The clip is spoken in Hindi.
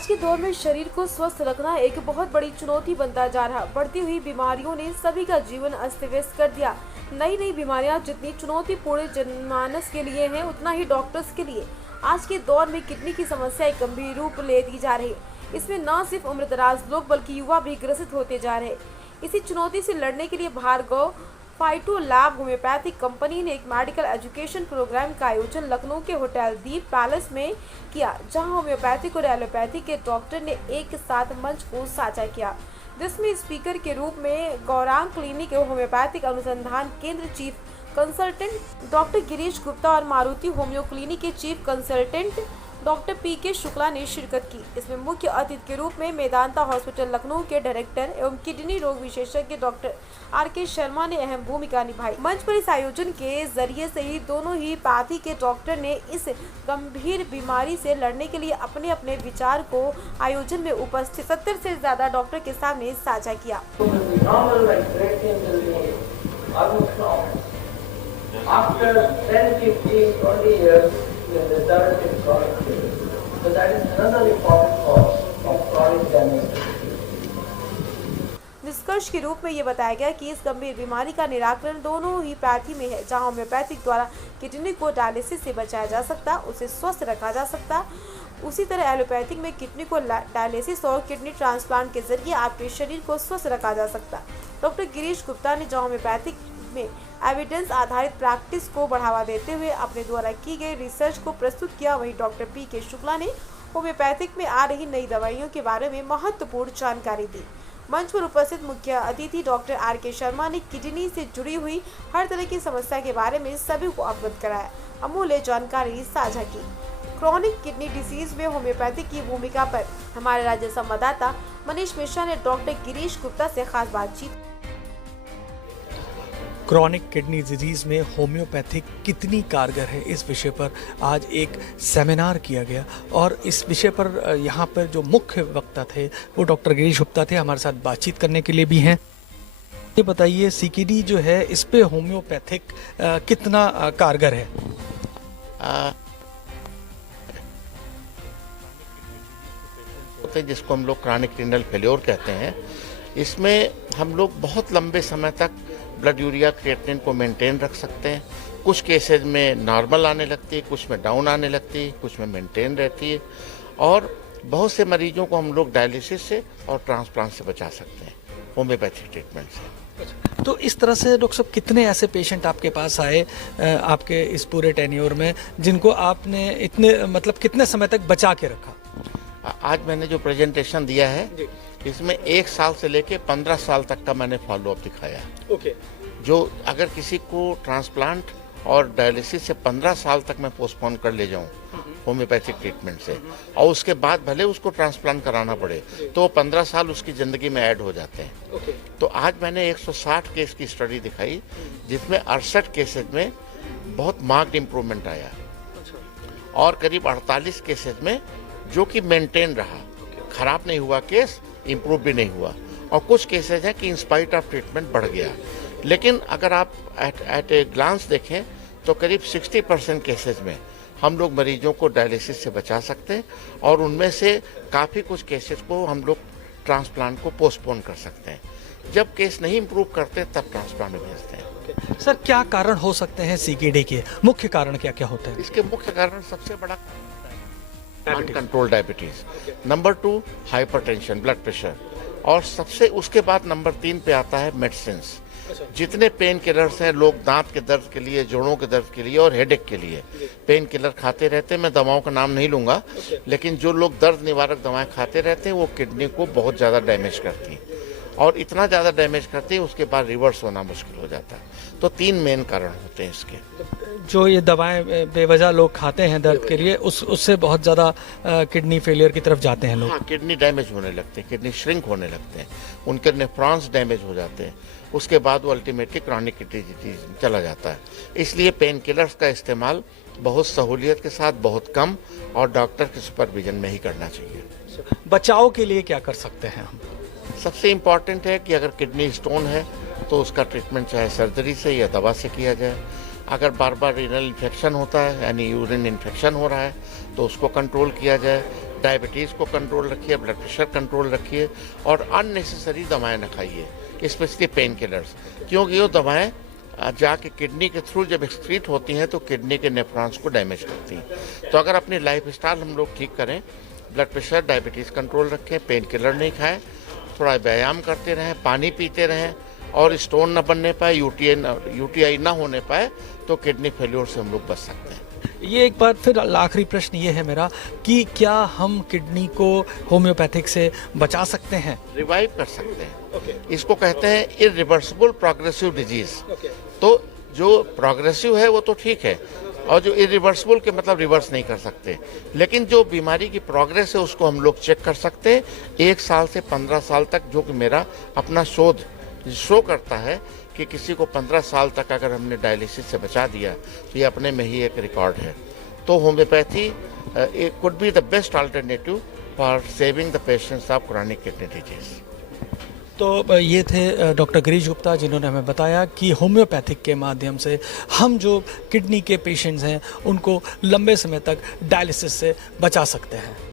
आज के दौर में शरीर को स्वस्थ रखना एक बहुत बड़ी चुनौती बनता जा रहा। बढ़ती हुई बीमारियों ने सभी का जीवन अस्त व्यस्त कर दिया। नई नई बीमारियां जितनी चुनौतीपूर्ण जनमानस के लिए हैं, उतना ही डॉक्टर्स के लिए आज के दौर में किडनी की समस्या एक गंभीर रूप लेती जा रही है। इसमें न सिर्फ उम्रदराज लोग बल्कि युवा भी ग्रसित होते जा रहे हैं। इसी चुनौती से लड़ने के लिए Bhargav Phyto Lab homoeopathic company ने एक मेडिकल एजुकेशन प्रोग्राम का आयोजन लखनऊ के होटल दीप पैलेस में किया, जहां होम्योपैथिक और एलोपैथिक के डॉक्टर ने एक साथ मंच को साझा किया, जिसमें स्पीकर के रूप में गौरांग क्लिनिक एवं होम्योपैथिक अनुसंधान केंद्र chief consultant doctor Girish Gupta और मारुति होम्यो क्लिनिक के chief consultant doctor PK. Shukla ने शिरकत की। इसमें मुख्य अतिथि के रूप में मेदांता हॉस्पिटल लखनऊ के डायरेक्टर एवं किडनी रोग विशेषज्ञ डॉक्टर आर.के. शर्मा ने अहम भूमिका निभाई। मंच पर इस आयोजन के जरिए से ही दोनों ही पार्टी के डॉक्टर ने इस गंभीर बीमारी से लड़ने के लिए अपने अपने विचार को आयोजन में उपस्थित 70 से ज्यादा डॉक्टर के सामने साझा किया। After 10, 15, 20 years, the result is chronic. So that is another important cause of chronic damage. निष्कर्ष के रूप में ये बताया गया कि इस गंभीर बीमारी का निराकरण दोनों ही पैथी में है, जहां होम्योपैथिक द्वारा किडनी को डायलिसिस से बचाया जा सकता, उसे स्वस्थ रखा जा सकता। उसी तरह एलोपैथिक में किडनी को डायलिसिस और किडनी ट्रांसप्लांट के जरिए आपके शरीर को स्वस्थ रखा जा सकता। डॉक्टर गिरीश गुप्ता ने जहां होम्योपैथिक में एविडेंस आधारित प्रैक्टिस को बढ़ावा देते हुए अपने द्वारा की गई रिसर्च को प्रस्तुत किया, वहीं डॉक्टर पी.के. शुक्ला ने होम्योपैथिक में आ रही नई दवाइयों के बारे में महत्वपूर्ण जानकारी दी। मंच पर उपस्थित मुख्य अतिथि डॉक्टर आर.के. शर्मा ने किडनी से जुड़ी हुई हर तरह की समस्या के बारे में सभी को अवगत कराया, अमूल्य जानकारी साझा की। क्रॉनिक किडनी डिसीज में होम्योपैथिक की भूमिका पर हमारे राज्य संवाददाता मनीष मिश्रा ने डॉक्टर गिरीश गुप्ता से खास बातचीत। क्रॉनिक किडनी डिजीज़ में होम्योपैथिक कितनी कारगर है, इस विषय पर आज एक सेमिनार किया गया और इस विषय पर यहाँ पर जो मुख्य वक्ता थे वो डॉक्टर गिरीश गुप्ता थे, हमारे साथ बातचीत करने के लिए भी हैं। ये बताइए, सीकेडी जो है इस पे होम्योपैथिक कितना कारगर है? जिसको हम लोग क्रॉनिक रीनल फेल्योर कहते हैं, इसमें हम लोग बहुत लंबे समय तक ब्लड यूरिया क्रिएटिनिन को मेंटेन रख सकते हैं। कुछ केसेस में नॉर्मल आने लगती है, कुछ में डाउन आने लगती है, कुछ में मेंटेन रहती है और बहुत से मरीजों को हम लोग डायलिसिस से और ट्रांसप्लांट से बचा सकते हैं होम्योपैथिक ट्रीटमेंट से। तो इस तरह से डॉक्टर साहब कितने ऐसे पेशेंट आपके पास आए आपके इस पूरे टेन्योर में जिनको आपने इतने कितने समय तक बचा के रखा? आज मैंने जो प्रेजेंटेशन दिया है इसमें 1 साल से लेके 15 साल तक का मैंने फॉलोअप दिखाया। ओके। जो अगर किसी को ट्रांसप्लांट और डायलिसिस से 15 साल तक मैं पोस्टपोन कर ले जाऊं होम्योपैथिक ट्रीटमेंट से और उसके बाद भले उसको ट्रांसप्लांट कराना पड़े तो 15 साल उसकी ज़िंदगी में ऐड हो जाते हैं। ओके। तो आज मैंने 160 केस की स्टडी दिखाई जिसमें 68 केसेस में बहुत मार्क्ड इम्प्रूवमेंट आया और करीब 48 केसेस में जो कि मेंटेन रहा, खराब नहीं हुआ केस, इम्प्रूव भी नहीं हुआ और कुछ केसेस हैं कि इंस्पाइट ऑफ ट्रीटमेंट बढ़ गया। लेकिन अगर आप एट ए ग्लांस देखें तो करीब 60% केसेस में हम लोग मरीजों को डायलिसिस से बचा सकते हैं और उनमें से काफ़ी कुछ केसेस को हम लोग ट्रांसप्लांट को पोस्टपोन कर सकते हैं। जब केस नहीं इम्प्रूव करते तब ट्रांसप्लांट में भेजते हैं। सर, क्या कारण हो सकते हैं सीकेडी के? मुख्य कारण क्या क्या होते हैं? इसके मुख्य कारण सबसे बड़ा uncontrol diabetes, number 2 hypertension blood pressure और सबसे उसके बाद नंबर 3 पे आता है मेडिसिन। जितने पेन किलर्स हैं, लोग दांत के दर्द के लिए, जोड़ों के दर्द के लिए और हेडेक के लिए पेन किलर खाते रहते हैं। मैं दवाओं का नाम नहीं लूंगा, लेकिन जो लोग दर्द निवारक दवाएं खाते रहते हैं वो किडनी को बहुत ज़्यादा डैमेज करती हैं और इतना ज़्यादा डैमेज करती है उसके बाद रिवर्स होना मुश्किल हो जाता है। तो 3 मेन कारण होते हैं इसके। जो ये दवाएं बेवजह लोग खाते हैं दर्द के लिए, उससे बहुत ज़्यादा किडनी फेलियर की तरफ जाते हैं लोग। हाँ, किडनी डैमेज होने लगते हैं, किडनी श्रिंक होने लगते हैं, उनके नेफ्रॉन्स डैमेज हो जाते हैं, उसके बाद वो अल्टीमेटली क्रॉनिक किडनी डिजीज चला जाता है। इसलिए पेन किलर्स का इस्तेमाल बहुत सहूलियत के साथ, बहुत कम और डॉक्टर के सुपरविजन में ही करना चाहिए। बचाव के लिए क्या कर सकते हैं हम? सबसे इम्पॉर्टेंट है कि अगर किडनी स्टोन है तो उसका ट्रीटमेंट चाहे सर्जरी से या दवा से किया जाए। अगर बार बार रीनल इन्फेक्शन होता है यानी यूरिन इन्फेक्शन हो रहा है तो उसको कंट्रोल किया जाए। डायबिटीज़ को कंट्रोल रखिए, ब्लड प्रेशर कंट्रोल रखिए और अननेसेसरी दवाएं न खाइए, स्पेशली पेन किलर्स, क्योंकि ये दवाएं जाके किडनी के थ्रू जब एक्सक्रीट होती हैं तो किडनी के नेफ्रॉन्स को डैमेज करती हैं। तो अगर अपनी लाइफ स्टाइल हम लोग ठीक करें, ब्लड प्रेशर डायबिटीज़ कंट्रोल रखें, पेन किलर नहीं खाएं, थोड़ा व्यायाम करते रहें, पानी पीते रहें और स्टोन न बनने पाए, यूटीआई ना होने पाए, तो किडनी फेल्योर से हम लोग बच सकते हैं। ये एक बार फिर आखिरी प्रश्न ये है मेरा कि क्या हम किडनी को होम्योपैथिक से बचा सकते हैं? रिवाइव कर सकते हैं। इसको कहते हैं इरिवर्सिबल प्रोग्रेसिव डिजीज। तो जो प्रोग्रेसिव है वो तो ठीक है, और जो इरिवर्सिबल के मतलब रिवर्स नहीं कर सकते, लेकिन जो बीमारी की प्रोग्रेस है उसको हम लोग चेक कर सकते हैं 1 साल से 15 साल तक, जो कि मेरा अपना शोध शो करता है कि किसी को 15 साल तक अगर हमने डायलिसिस से बचा दिया तो ये अपने में ही एक रिकॉर्ड है। तो homeopathy could be the best alternative for saving the patients of chronic kidney disease. तो ये थे डॉक्टर गिरीश गुप्ता, जिन्होंने हमें बताया कि होम्योपैथिक के माध्यम से हम जो किडनी के पेशेंट्स हैं उनको लंबे समय तक डायलिसिस से बचा सकते हैं।